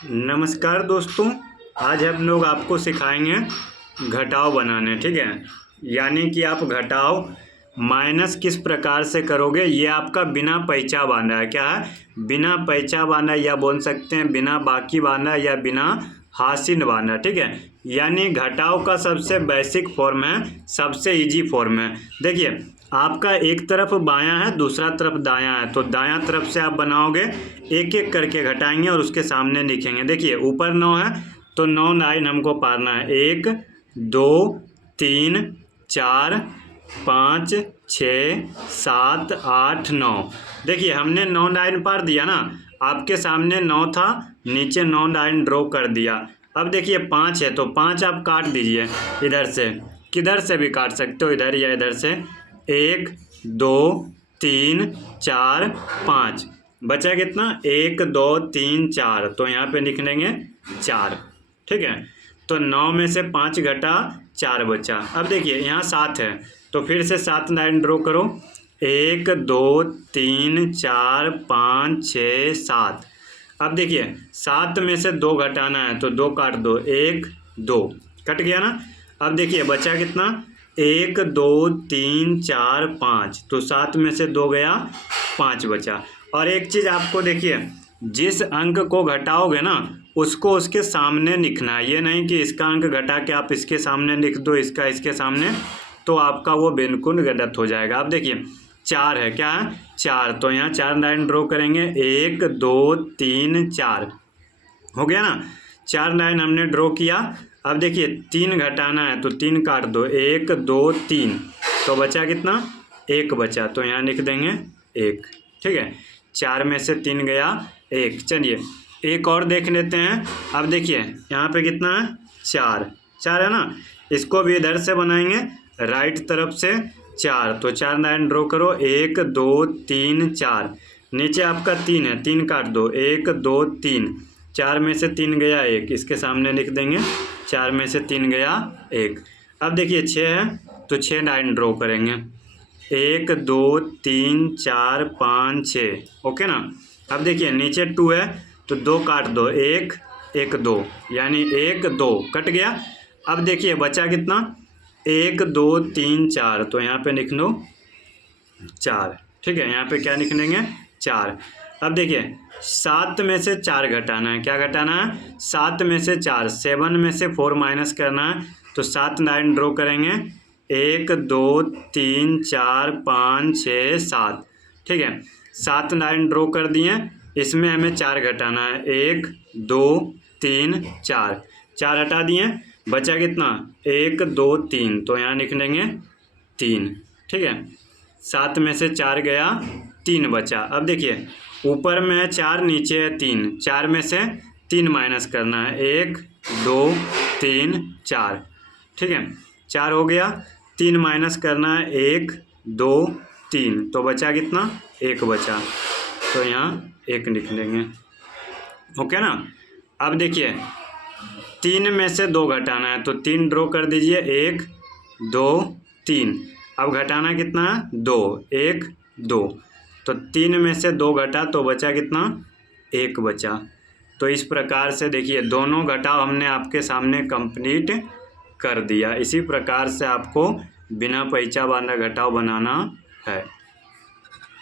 नमस्कार दोस्तों, आज हम लोग आपको सिखाएंगे घटाव बनाने। ठीक है, यानी कि आप घटाव माइनस किस प्रकार से करोगे। ये आपका बिना पैंचा बांधा है। क्या है? बिना पैंचा बांधा, या बोल सकते हैं बिना बाकी बांधा या बिना हासिल बांधा। ठीक है, यानी घटाव का सबसे बेसिक फॉर्म है, सबसे इजी फॉर्म है। देखिए, आपका एक तरफ बायां है, दूसरा तरफ दायां है, तो दायां तरफ से आप बनाओगे, एक एक करके घटाएंगे और उसके सामने लिखेंगे। देखिए, ऊपर 9 है तो 9 लाइन हमको पारना है। 1 2 3 4 5 6 7 8 9। देखिए, हमने 9 लाइन पार दिया ना। आपके सामने 9 था, नीचे 9 लाइन ड्रॉ कर दिया। अब देखिए 5 है तो 5 आप काट दीजिए इधर से, किधर से भी काट सकते हो, इधर या इधर से। 1 2 3 4 5, बचा कितना? 1 2 3 4, तो यहाँ पे लिख लेंगे 4। ठीक है, तो 9 में से 5 घटा 4 बचा। अब देखिए यहाँ 7 है तो फिर से 7 लाइन ड्रॉ करो। 1 2 3 4 5 6 7। अब देखिए 7 में से 2 घटाना है तो 2 काट दो, 1 2, कट गया ना। अब देखिए बचा कितना? 1 2 3 4 5, तो 7 में से 2 गया, 5 बचा। और एक चीज़ आपको देखिए, जिस अंक को घटाओगे ना उसको उसके सामने लिखना है। ये नहीं कि इसका अंक घटा के आप इसके सामने लिख दो, इसका इसके सामने, तो आपका वो बिल्कुल गलत हो जाएगा। अब देखिए 4 है, क्या है? 4, तो यहाँ 4 लाइन ड्रॉ करेंगे। 1 2 3 4, हो गया ना। 4 लाइन हमने ड्रॉ किया। अब देखिए 3 घटाना है तो 3 काट दो, 1 2 3, तो बचा कितना? 1 बचा, तो यहाँ लिख देंगे 1। ठीक है, 4 में से 3 गया 1। चलिए एक और देख लेते हैं। अब देखिए यहाँ पे कितना है? 4 है ना। इसको भी इधर से बनाएंगे, राइट तरफ से 4, तो 4 लाइन ड्रॉ करो। 1 2 3 4, नीचे आपका 3 है, 3 काट दो, 1 2 3, 4 में से 3 गया 1, इसके सामने लिख देंगे 4 में से 3 गया 1। अब देखिए 6 है तो 6 लाइन ड्रॉ करेंगे। 1 2 3 4 5 6, ओके ना। अब देखिए नीचे 2 है तो 2 काट दो, 1 1 2, यानी 1 2, कट गया। अब देखिए बचा कितना? 1 2 3 4, तो यहाँ पे लिख लो 4। ठीक है, यहाँ पे क्या लिख लेंगे? 4। अब देखिए 7 में से 4 घटाना है। क्या घटाना है? 7 में से 4, 7 में से 4 माइनस करना है, तो 7 लाइन ड्रॉ करेंगे। 1 2 3 4 5 6 7। ठीक है, 7 लाइन ड्रॉ कर दिए। इसमें हमें 4 घटाना है। 1 2 3 4, 4 हटा दिए, बचा कितना? 1 2 3, तो यहाँ लिख लेंगे 3। ठीक है, 7 में से 4 गया, 3 बचा। अब देखिए ऊपर में है 4, नीचे है 3, 4 में से 3 माइनस करना है। 1 2 3 4। ठीक है, 4 हो गया, 3 माइनस करना है। 1 2 3, तो बचा कितना? 1 बचा, तो यहाँ 1 लिख लेंगे। ओके ना। अब देखिए 3 में से 2 घटाना है तो 3 ड्रॉ कर दीजिए। 1 2 3, अब घटाना कितना है? 2, 1 2, तो 3 में से 2 घटा तो बचा कितना? 1 बचा। तो इस प्रकार से देखिए दोनों घटाव हमने आपके सामने कंप्लीट कर दिया। इसी प्रकार से आपको बिना पैंचा बांधा घटाव बनाना है।